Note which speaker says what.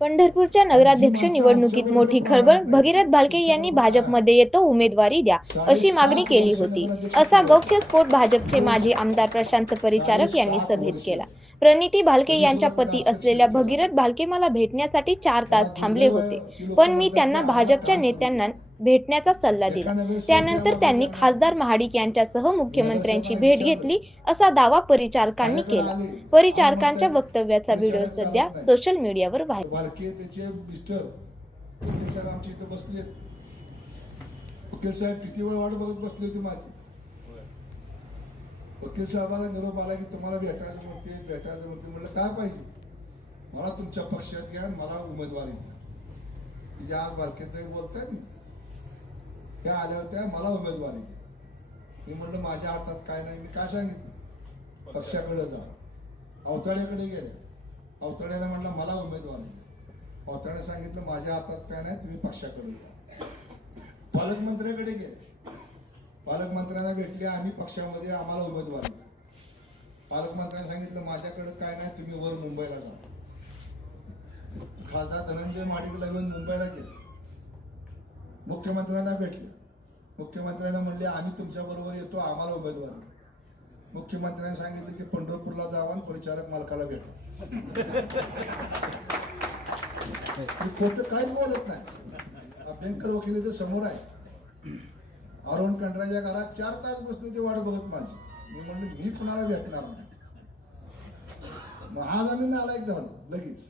Speaker 1: पंढरपूरच्या नगराध्यक्ष निवडणुकीत मोठी खळबळ. भगीरथ भालके यांनी भाजपमध्ये येतो उमेदवारी द्या अशी मागणी केली होती. असा गौप्यस्फोट भाजपचे माजी आमदार प्रशांत परिचारक यांनी सभेत केला. प्रणिती भालके यांच्या पती असलेल्या भगीरथ भालके मला भेटण्यासाठी चार तास थांबले होते. पण मी त्यांना भाजपच्या नेत्यांना भेटण्याचा सल्ला दिला. त्यानंतर त्यांनी खासदार महाडिक यांच्यासह मुख्यमंत्र्यांची भेट घेतली असा दावा परिचारकांनी केला. परिचारकांच्या वक्तव्याचा व्हिडिओ सध्या सोशल मीडियावर व्हायरल
Speaker 2: वकील साहेबाला निरोप आला की तुम्हाला भेटायचं म्हणते भेटायचं म्हणते म्हणलं काय पाहिजे? मला तुमच्या पक्षात घ्या मला उमेदवारी द्या. आज बारकेत बोलतायत ना त्या आल्या होत्या मला उमेदवारी मी म्हणलं माझ्या हातात काय नाही मी काय सांगितलं? पक्षाकडे. जा. अवताड्याकडे गेले. अवताड्याने म्हणलं मला उमेदवारी द्या अवताड्याने सांगितलं माझ्या हातात काय नाही तुम्ही पक्षाकडे जा. पालकमंत्र्याकडे गेले. पालकमंत्र्यांना भेटले आम्ही पक्षामध्ये आम्हाला उमेदवारी पालकमंत्र्यांनी सांगितलं माझ्याकडे काय नाही तुम्ही वर मुंबईला जा. खासदार धनंजय महाडिकला घेऊन मुंबईला गेले. मुख्यमंत्र्यांना भेटले. मुख्यमंत्र्यांना म्हणले आम्ही तुमच्याबरोबर येतो आम्हाला उमेदवार मुख्यमंत्र्यांनी सांगितलं की पंढरपूरला जावा आणि परिचारक मालकाला भेटा. खोटं काहीच बोलत नाही. अभ्यंकर वकिलीचं समोर आहे. अरुण कंडराच्या घरात चार तास बसून ते वाट बघत माझी. मी म्हणलं मी कुणाला भेटणार नाही? मग आज आम्ही नालायक झालो लगेच.